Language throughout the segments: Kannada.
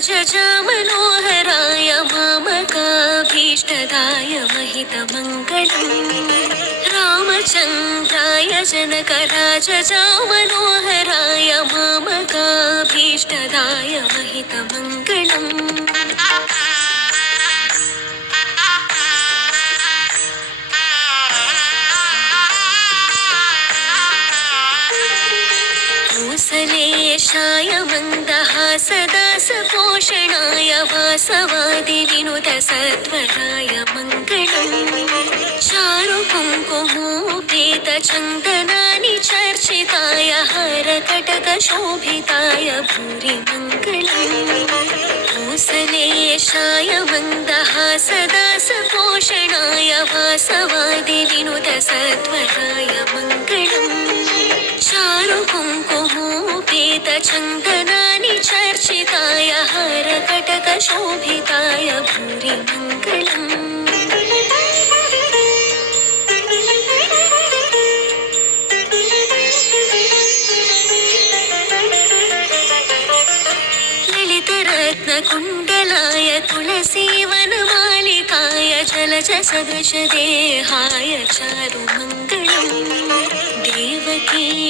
राजजामनोहराय मामकाभीष्टदाय महितमङ्गलम् रामचन्द्राय जनकराजजामनोहराय मामकाभीष्टदाय महितमङ्गलम् सदा सपोषणाय वासवादिविनुदसत्वराय मङ्गलम् चारुकुङ्कुमोपेतचन्दनानि चर्चिताय हरकटकशोभिताय भूरिमङ्गलम् सनेशाय मन्दः सदा सपोषणाय वासवादिविनुदसत्वराय मङ्गलम् चारुकुङ्कुमोपेतचन्दनानि चर्चिताय हरकटकशोभिताय भूरि मङ्गलम् ललितरत्नकुण्डलाय तुलसीवनमालिकाय जलजसदृशदेहाय चारुमङ्गलम् देवकी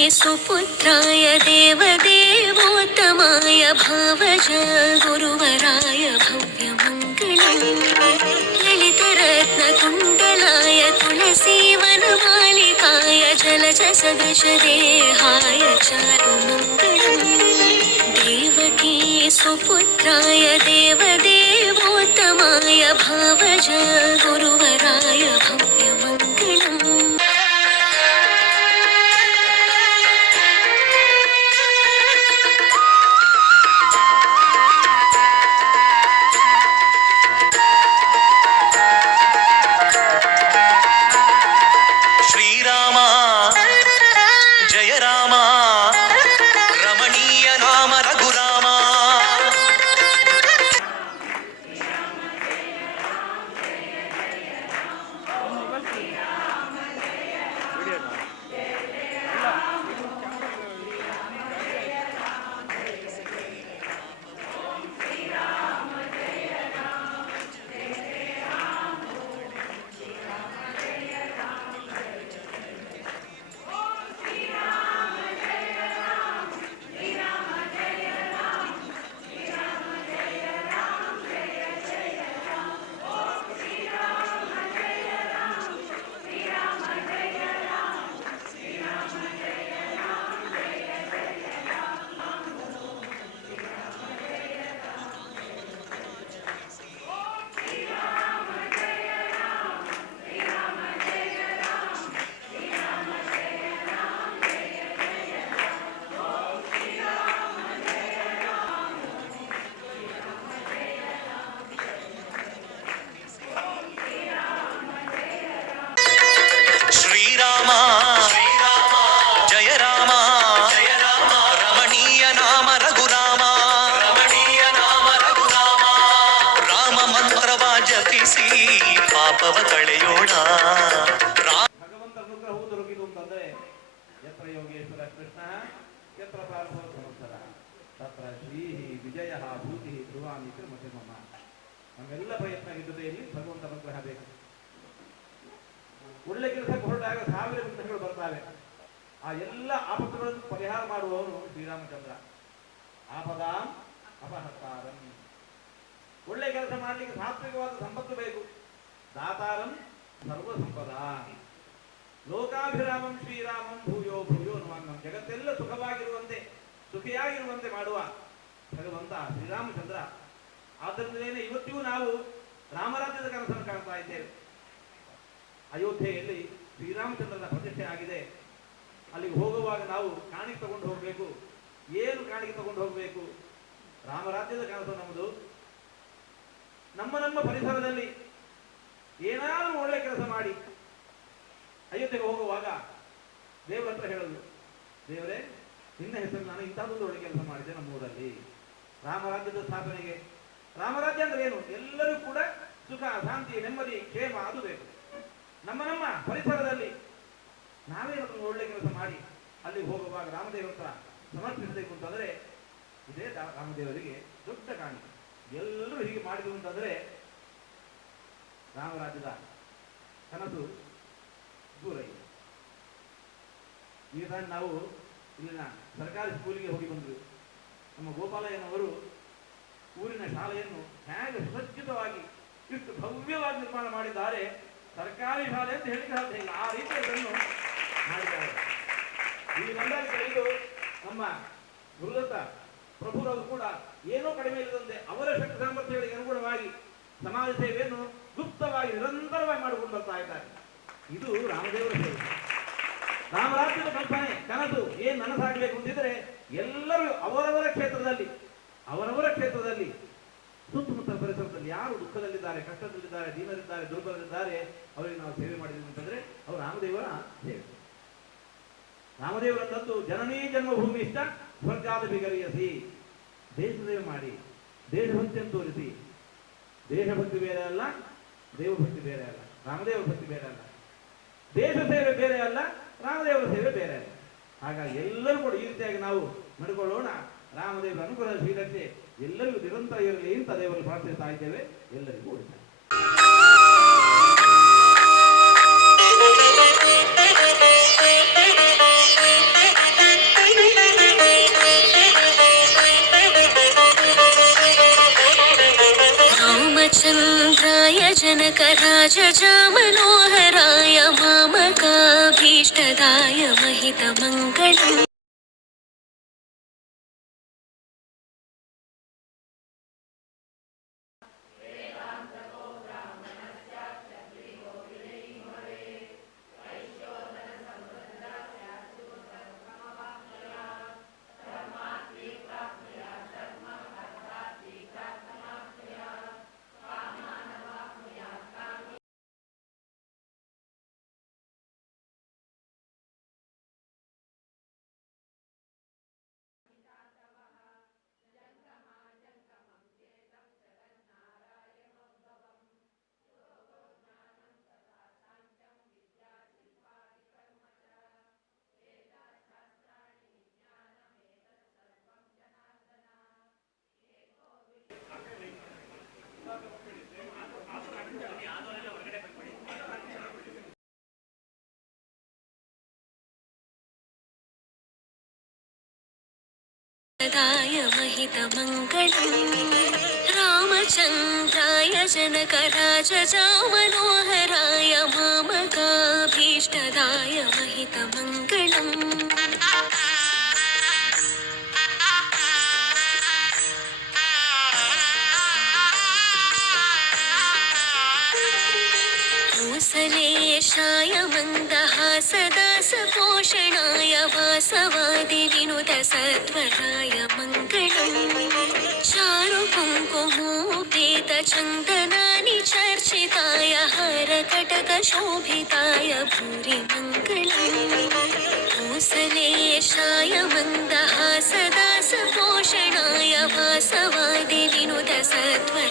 सुपुत्राय देवदेवोत्तमाय भावज गुरुवराय भव्यमङ्गलम् ललितरत्नकुण्डलाय तुलसीवनमालिकाय जलजसदृशदेहाय चारुमङ्गलम् देवकी सुपुत्राय देवदेवोत्तमाय भावज गुरुवराय भव्यमङ्गलम् ಭೂತಿ ಇದ್ರೆ ಮತ್ತೆ ಮಮ್ಮ ನಮ್ಮೆಲ್ಲ ಪ್ರಯತ್ನ ಜೊತೆಯಲ್ಲಿ ಭಗವಂತ ಅನುಗ್ರಹ ಬೇಕು. ಒಳ್ಳೆ ಕೆಲಸಕ್ಕೆ ಹೊರಟಾಗ ಸಾವಿರ ವಿಘ್ನಗಳು ಬರ್ತಾವೆ ಆ ಎಲ್ಲ ಆಪತ್ತುಗಳನ್ನು ಪರಿಹಾರ ಮಾಡುವವನು ಶ್ರೀರಾಮಚಂದ್ರ. ಆಪದಾಂ ಅಪಹತಾರಂ. ಒಳ್ಳೆ ಕೆಲಸ ಮಾಡಲಿಕ್ಕೆ ಸಾತ್ವಿಕವಾದ ಸಂಪತ್ತು ಬೇಕು. ದಾತಾರಂ ಸರ್ವ ಸಂಪದ ಲೋಕಾಭಿರಾಮಂ ಶ್ರೀರಾಮಂ ಭೂಯೋ ಭೂಯೋ ನಮ್ಮ ಜಗತ್ತೆಲ್ಲ ಸುಖವಾಗಿರುವಂತೆ, ಸುಖಿಯಾಗಿರುವಂತೆ ಮಾಡುವ ಭಗವಂತ ಶ್ರೀರಾಮಚಂದ್ರ. ಆದ್ದರಿಂದಲೇ ಇವತ್ತಿಗೂ ನಾವು ರಾಮರಾಜ್ಯದ ಕನಸನ್ನು ಕಾಣ್ತಾ ಇದ್ದೇವೆ. ಅಯೋಧ್ಯೆಯಲ್ಲಿ ಶ್ರೀರಾಮಚಂದ್ರನ ಪ್ರತಿಷ್ಠೆ ಆಗಿದೆ. ಅಲ್ಲಿಗೆ ಹೋಗುವಾಗ ನಾವು ಕಾಣಿಕೆ ತಗೊಂಡು ಹೋಗಬೇಕು. ಏನು ಕಾಣಿಕೆ ತಗೊಂಡು ಹೋಗಬೇಕು? ರಾಮರಾಜ್ಯದ ಕನಸು ನಮ್ಮದು. ನಮ್ಮ ನಮ್ಮ ಪರಿಸರದಲ್ಲಿ ಏನಾದರೂ ಒಳ್ಳೆ ಕೆಲಸ ಮಾಡಿ ಅಯೋಧ್ಯೆಗೆ ಹೋಗುವಾಗ ದೇವರ ಹೇಳೋದು, ದೇವರೇ, ನಿನ್ನ ಹೆಸರು ನಾನು ಇಂಥದ್ದೊಂದು ಒಳ್ಳೆ ಕೆಲಸ ಮಾಡಿದೆ ನಮ್ಮ ಊರಲ್ಲಿ ರಾಮರಾಜ್ಯದ ಸ್ಥಾಪನೆಗೆ ರಾಮರಾಜ್ಯ ಅಂದ್ರೆ ಏನು? ಎಲ್ಲರೂ ಕೂಡ ಸುಖ, ಶಾಂತಿ, ನೆಮ್ಮದಿ, ಕ್ಷೇಮ, ಅದು ಬೇಕು. ನಮ್ಮ ನಮ್ಮ ಪರಿಸರದಲ್ಲಿ ನಾವೇ ನಾವೇನಾದ್ರೂ ಒಳ್ಳೆ ಕೆಲಸ ಮಾಡಿ ಅಲ್ಲಿ ಹೋಗುವಾಗ ರಾಮದೇವರ ಸಮರ್ಪಿಸಬೇಕು ಅಂತಂದ್ರೆ ಇದೇ ರಾಮದೇವರಿಗೆ ದೊಡ್ಡ ಕಾಣಿಕೆ ಎಲ್ಲರೂ ಹೀಗೆ ಮಾಡಿದ್ರು ಅಂತಂದ್ರೆ ರಾಮರಾಜ್ಯದ ಕನಸು ದೂರ ಇದೆ. ಈಗ ನಾವು ಇಲ್ಲಿನ ಸರ್ಕಾರಿ ಸ್ಕೂಲಿಗೆ ಹೋಗಿ ಬಂದ್ವಿ. ನಮ್ಮ ಗೋಪಾಲಯ್ಯನವರು ಊರಿನ ಶಾಲೆಯನ್ನು ಹೇಗೆ ಸುಸಜ್ಜಿತವಾಗಿ ಇಷ್ಟು ಭವ್ಯವಾಗಿ ನಿರ್ಮಾಣ ಮಾಡಿದ್ದಾರೆ. ಸರ್ಕಾರಿ ಶಾಲೆ ಅಂತ ಹೇಳಿದ ಸಾಧ್ಯ ಇಲ್ಲ. ಆ ರೀತಿ ಅದನ್ನು ಮಾಡಿದ್ದಾರೆ. ಈ ತಿಳಿದು ನಮ್ಮ ಗುರುದತ್ತ ಪ್ರಭುರವರು ಕೂಡ ಏನೋ ಕಡಿಮೆ ಇಲ್ಲದಂತೆ ಅವರ ಶಕ್ತಿ ಸಾಮರ್ಥ್ಯಗಳಿಗೆ ಅನುಗುಣವಾಗಿ ಸಮಾಜ ಸೇವೆಯನ್ನು ಗುಪ್ತವಾಗಿ, ನಿರಂತರವಾಗಿ ಮಾಡಿಕೊಂಡು ಬರ್ತಾ ಇದ್ದಾರೆ. ಇದು ರಾಮದೇವರ ಸೇವೆ. ರಾಮರಾಜ್ಯದ ಕಲ್ಪನೆ, ಕನಸು ಏನ್ ನನಸಾಗಬೇಕು ಅಂತಿದ್ರೆ ಎಲ್ಲರೂ ಅವರವರ ಕ್ಷೇತ್ರದಲ್ಲಿ ಅವರವರ ಕ್ಷೇತ್ರದಲ್ಲಿ ಸುತ್ತಮುತ್ತ ಪರಿಸರದಲ್ಲಿ ಯಾರು ದುಃಖದಲ್ಲಿದ್ದಾರೆ ಕಷ್ಟದಲ್ಲಿದ್ದಾರೆ ದೀನರಿದ್ದಾರೆ ದುರ್ಬಲರಿದ್ದಾರೆ ಅವರಿಗೆ ನಾವು ಸೇವೆ ಮಾಡಿದ್ವಿ ಅಂತಂದ್ರೆ ಅವರು ರಾಮದೇವರ ಸೇವೆ ರಾಮದೇವರನ್ನದ್ದು ಜನನೀ ಜನ್ಮಭೂಮಿ ಇಷ್ಟ ಸ್ವರ್ಗಾದ ಬಿಗರಿಯಸಿ. ದೇಶದೇವ ಮಾಡಿ ದೇಶಭಕ್ತಿಯನ್ನು ತೋರಿಸಿ. ದೇಶಭಕ್ತಿ ಬೇರೆ ಅಲ್ಲ, ದೇವಭಕ್ತಿ ಬೇರೆ ಅಲ್ಲ ರಾಮದೇವ ಭಕ್ತಿ ಬೇರೆ ಅಲ್ಲ. ದೇಶ ಸೇವೆ ಬೇರೆ ಅಲ್ಲ, ರಾಮದೇವರ ಸೇವೆ ಬೇರೆ ಅಲ್ಲ. ಹಾಗಾಗಿ ಎಲ್ಲರೂ ಕೂಡ ಈ ರೀತಿಯಾಗಿ ನಾವು ನಡ್ಕೊಳ್ಳೋಣ. ರಾಮದೇವರ ಅನುಗ್ರಹ ಶ್ರೀರಕ್ಷೆ ಎಲ್ಲರಿಗೂ ನಿರಂತರ ಇರಲಿ ಅಂತ ದೇವರು ಪ್ರಾರ್ಥಿಸ್ತಾ ಇದ್ದೇವೆ. ಎಲ್ಲರಿಗೂ भजन कराज मनोहराय मामकाभीष्टदाय महितमङ्गलम् दाय महितमङ्गलम् रामचन्द्राय जनकराजजामनोहराय मामकाभीष्टदाय महितमङ्गलम् शेषाय मन्दहासदा सपोषणाय वासवादिविनुदसत्वराय मङ्गलम् चारुकुङ्कुमोपेतचन्दनानि चर्चिताय हरकटकशोभिताय भूरिमङ्गलम् भूसलेशाय मन्दः सदा सपोषणाय वासवादिविनुदसत्वर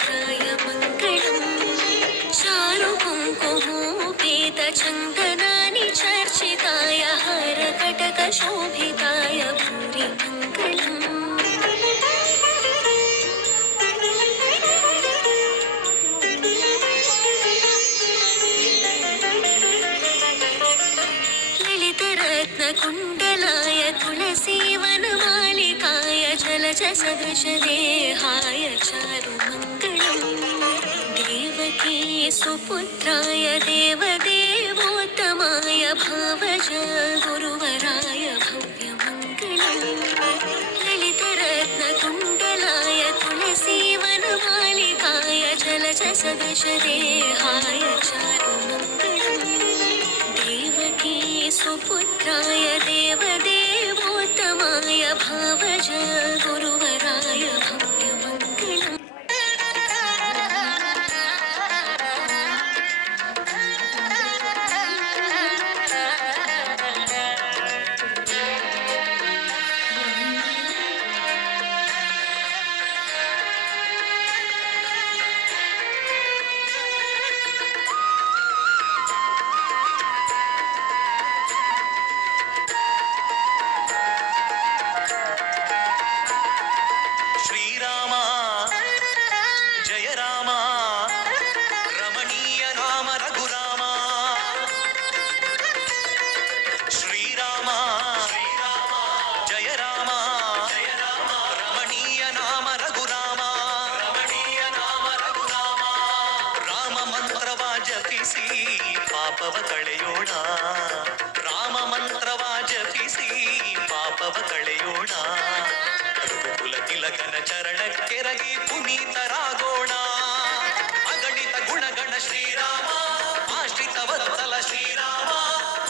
ङ्गनानि चर्चिताय हरकटकशोभिताय हरघटकशोभितायिमङ्गलम् लिलितरत्नकुण्डलाय तुलसेवनमालिकाय जलच सदृशदेहाय चारुमङ्गलम्। देवकी सुपुत्राय देवदे गुरुवराय भव्यमङ्गलम् ललितरत्नकुण्डलाय तुलसीवनमालिकाय जलजसदृशदेहाय चारुमङ्गलम् देवकी सुपुत्राय देवदेवोत्तमाय ಕಳೆಯೋಣ ಕುಲ ತಿಲಕನ ಚರಣಕ್ಕೆರಗಿ ಪುನೀತರಾಗೋಣ. ಅಗಣಿತ ಗುಣಗಣ ಶ್ರೀರಾಮ, ಆಶ್ರಿತ ವತ್ಸಲ ಶ್ರೀರಾಮ,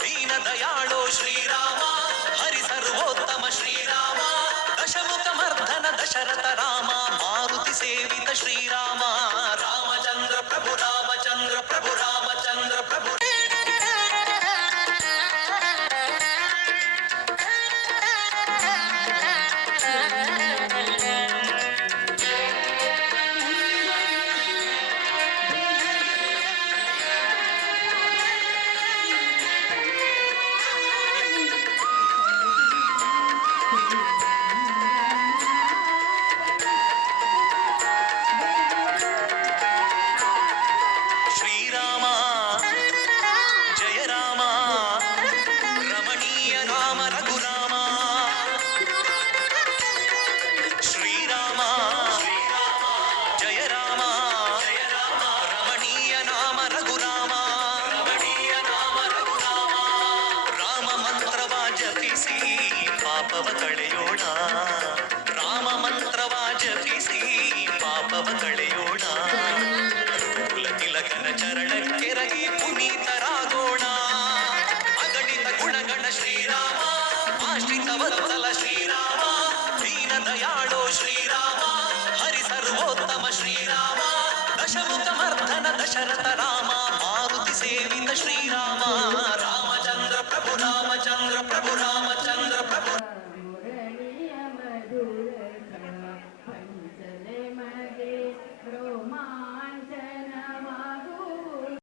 ದೀನ ದಯಾಳೋ ಶ್ರೀರಾಮ ಹರಿ ಸರ್ವೋತ್ತಮ ಶ್ರೀರಾಮ, ದಶಮುಖ ಮರ್ಧನ ದಶರಥ ರಾಮ, ಮಾರುತಿ ಸೇವಿತ ಶ್ರೀರಾಮ. ಪಾಪವ ತಡೆಯೋಣ ರಾಮ ಮಂತ್ರವ ಜಪಿಸಿ ಪಾಪವ ತಡೆಯೋಣ ಕುಲ ತಿಲಕನ ಚರಣಕ್ಕೆರಗಿ ಪುನೀತರಾಗೋಣ. ಅಗಣಿತ ಗುಣಗಣ ಶ್ರೀರಾಮ, ಆಶ್ರಿತ ವತ್ಸಲ ಶ್ರೀರಾಮ, ದೀನ ದಯಾಳೋ ಶ್ರೀರಾಮ ಹರಿ ಸರ್ವೋತ್ತಮ ಶ್ರೀರಾಮ, ದಶಮುಖ ಮರ್ಧನ ದಶರಥ ರಾಮ, ಮಾರುತಿ ಸೇವಿತ ಶ್ರೀರಾಮ. ರಾಮಚಂದ್ರ ಪ್ರಭು ರಾಮಚಂದ್ರ ಪ್ರಭು ರಾಮಚಂದ್ರ ಪ್ರಭು.